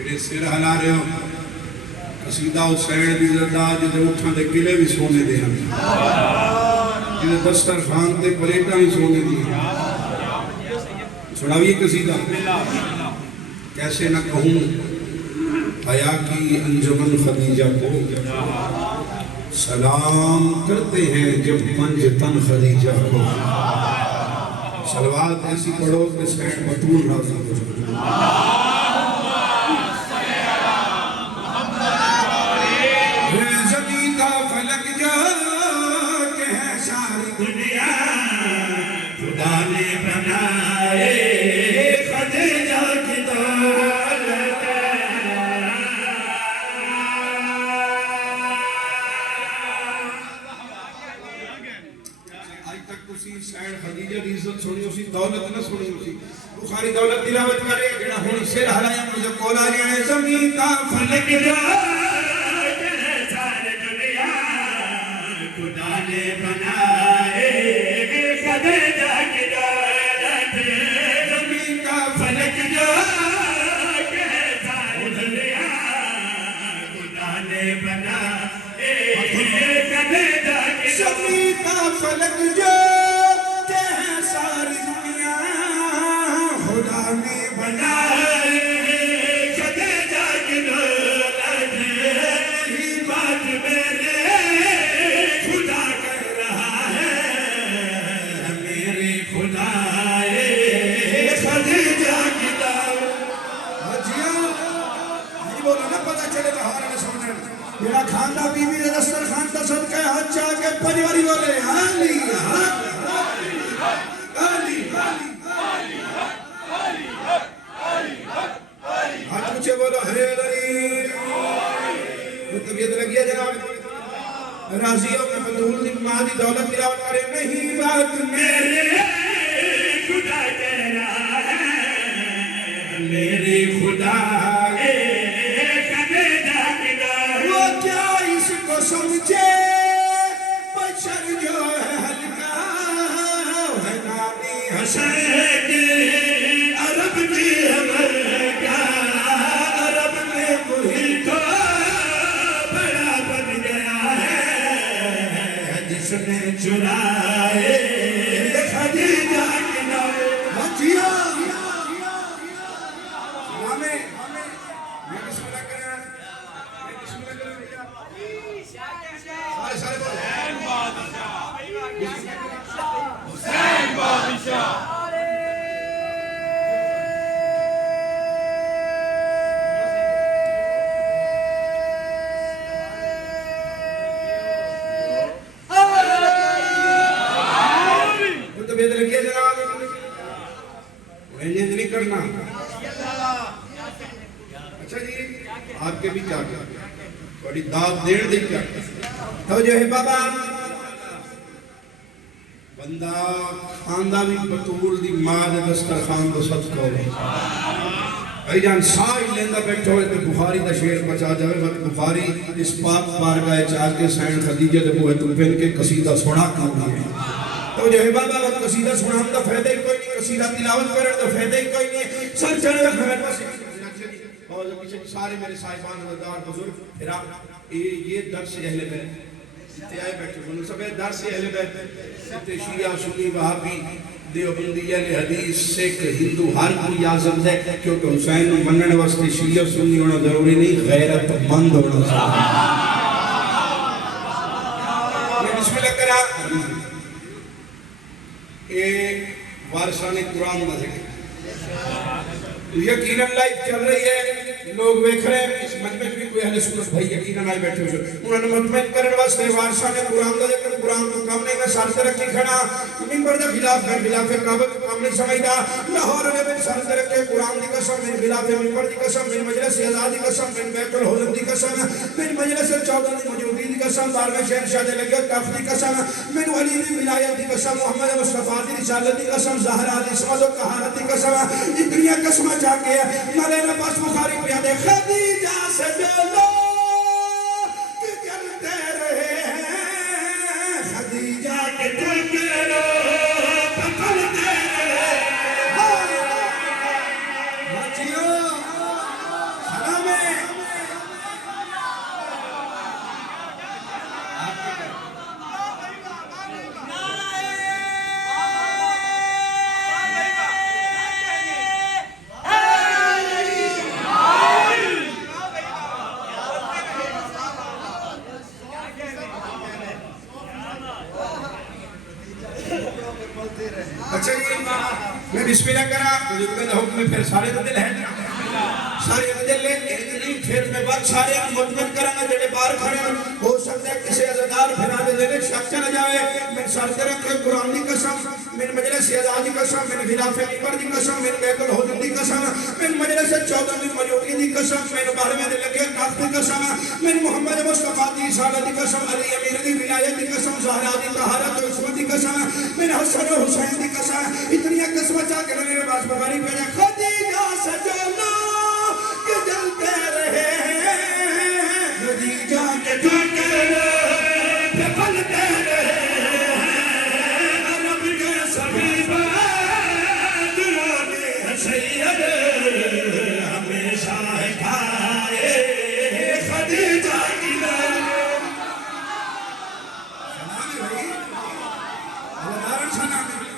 جڑے سر ہلا رہے ہو قصیدہ حسین دی زدہ جدے اٹھاں دے قلعے بھی سونے دے ہم جدے دسترخوان تے پلیٹاں بھی سونے دی سناویے قصیدہ کیسے نہ کہوں حیا کی انجمن خدیجہ کو سلام کرتے ہیں جب منج تن خدیجہ کو صلوات ایسی پڑھو کہ سین بطول راضی ہو جائے زمین کا فلک جو کہ ہے ساری دنیا خدا نے بنائے خدیجہ کی دولت آج تک اسی سین خدیجہ دی عزت سنی اسی دولت نہ سنی اسی بخاری دولت تلاوت کرے جڑا ہن سر ہلایا مجھے کولا ہے زمین کا فلک جو بنائے خدیجہ کی دولت زمین کا فلک جو کہتا دنیا خدا نے بنائے خدیجہ کی زمین کا فلک جو کہ ہے ساری دنیا خدا نے بنائے خدیجہ کی دولت یہ بات میرے میرا کھاندہ بی بی دستر خان کا صدقہ ہے حج چاہ کے پریواری والے علی حج مجھے بولو حیدری وہ طبیعت لگی ہے جناب راضیوں میں بطول دی مادی دولت تلاوت کرے نہیں بات میرے خدا کہہ رہا ہے میرے خدا سمجھے بشر جو ہے ہلکا ہے نامی حسین عرب کی ہمرگا عرب میں محیط بڑا بن گیا ہے جس نے چرائے خدیجہ کی نام بچیا حسین بادشاہ تو بیت لگی ہے جناب انہیں نیند نہیں کرنا اچھا جی آپ کے بھی کیا بڑی داد دیر دی کیا تو جو ہے بابا بندہ خاندہ بھی بطول دی ماد دسترخوان کو صدقہ ہو بھائی جان سائی لیندہ بیٹھو ہے کہ بخاری دا شعر بچا جائے وقت بخاری اس پاک بارگاہ چاہ کے سین خدیجہ دے بوئے تم پہن کے قصیدہ سوڑا کام دیئے تو جو ہے بابا وقت قصیدہ سوڑا ہم دا فیدہ ہی کوئی نہیں قصیدہ تلاوت کریں تو فیدہ ہی کوئی نہیں سر چڑھے خبر پاس اور سارے میرے صاحبان وردار بزرگ پھر آپ یہ درس اہل بیت تے آئے بیٹھے بولو سب درس اہل بیت تے شیعہ سنی وہابی دیوبندی اہل حدیث سکھ ہندو ہر کوئی آزم ہے کیونکہ حسین مننے واسطے شیعہ سنی ہونا ضروری نہیں غیرت مند ہونا ضروری یہ بسم اللہ کرا یہ وارثان قرآن کا ذکر یقیناً لائف چل رہی ہے لوگ دیکھ رہے ہیں اس مجمع میں کوئی اہل سنت بھائی یقیناً آئے بیٹھے ہوئے انہوں نے مطمئن کرنے واسطے وارثان قرآن کا ذکر قرآن کو کام نہیں میں سر سے رکھی کھڑا منبر دا خلاف ہے خلاف کعبہ کو کام نہیں سمجھدا لاہور نے میں سر سے رکھے قرآن دی قسم میں خلاف منبر دی قسم میں مجلس آزاد دی قسم میں بیت الحزن دی قسم میں مجلس 14 دی موجودگی دی قسم بارگاہ شہنشاہ دے لگے کف دی قسم میں ولی دی ولایت دی قسم محمد مصطفیٰ دی رسالت دی قسم زہرا دی عصمت و طہارت دی قسم اتنی قسم جا کے مرے نہ بس بخاری پہ دے خدیجہ سے بلو کہ کرتے رہے ہیں خدیجہ کے دل کے لو پکڑتے رہے بچیوں بسم اللہ کرا بزرگوں کا حکم پھر سارے دل ہے سارے دل لے نہیں پھر میں بات سارے مطمئن کرنا جڑے باہر کھڑے ہو سکتا ہے کسی عزادار پھر آدھے دل شک نہ جائے میں سر سے رکھے قرآن کی قسم من مجلس عزاد کی قسم من خلاف ممبر کی قسم من بیت الحضور کی قسم من مجلس 14 من مجوٹی کی قسم من 12 دل لگے تخت کی قسم من محمد مصطفیٰ کی رسالت کی قسم علی امیر کی ولایت کی قسم زہرا کی طہارت و عصمت کی قسم من حسن و حسین کی قسم اتنی قسمت چاہ کے میرے پاس بخاری پہ خدیجہ سجنا کہ جلتے رہے خدیجہ کے ٹوٹے رہے پھلتے رہے عرب کے سبھی بات رونے سید ہمیشہ کھائے خدیجہ کی سلام بھائی اللہ سلام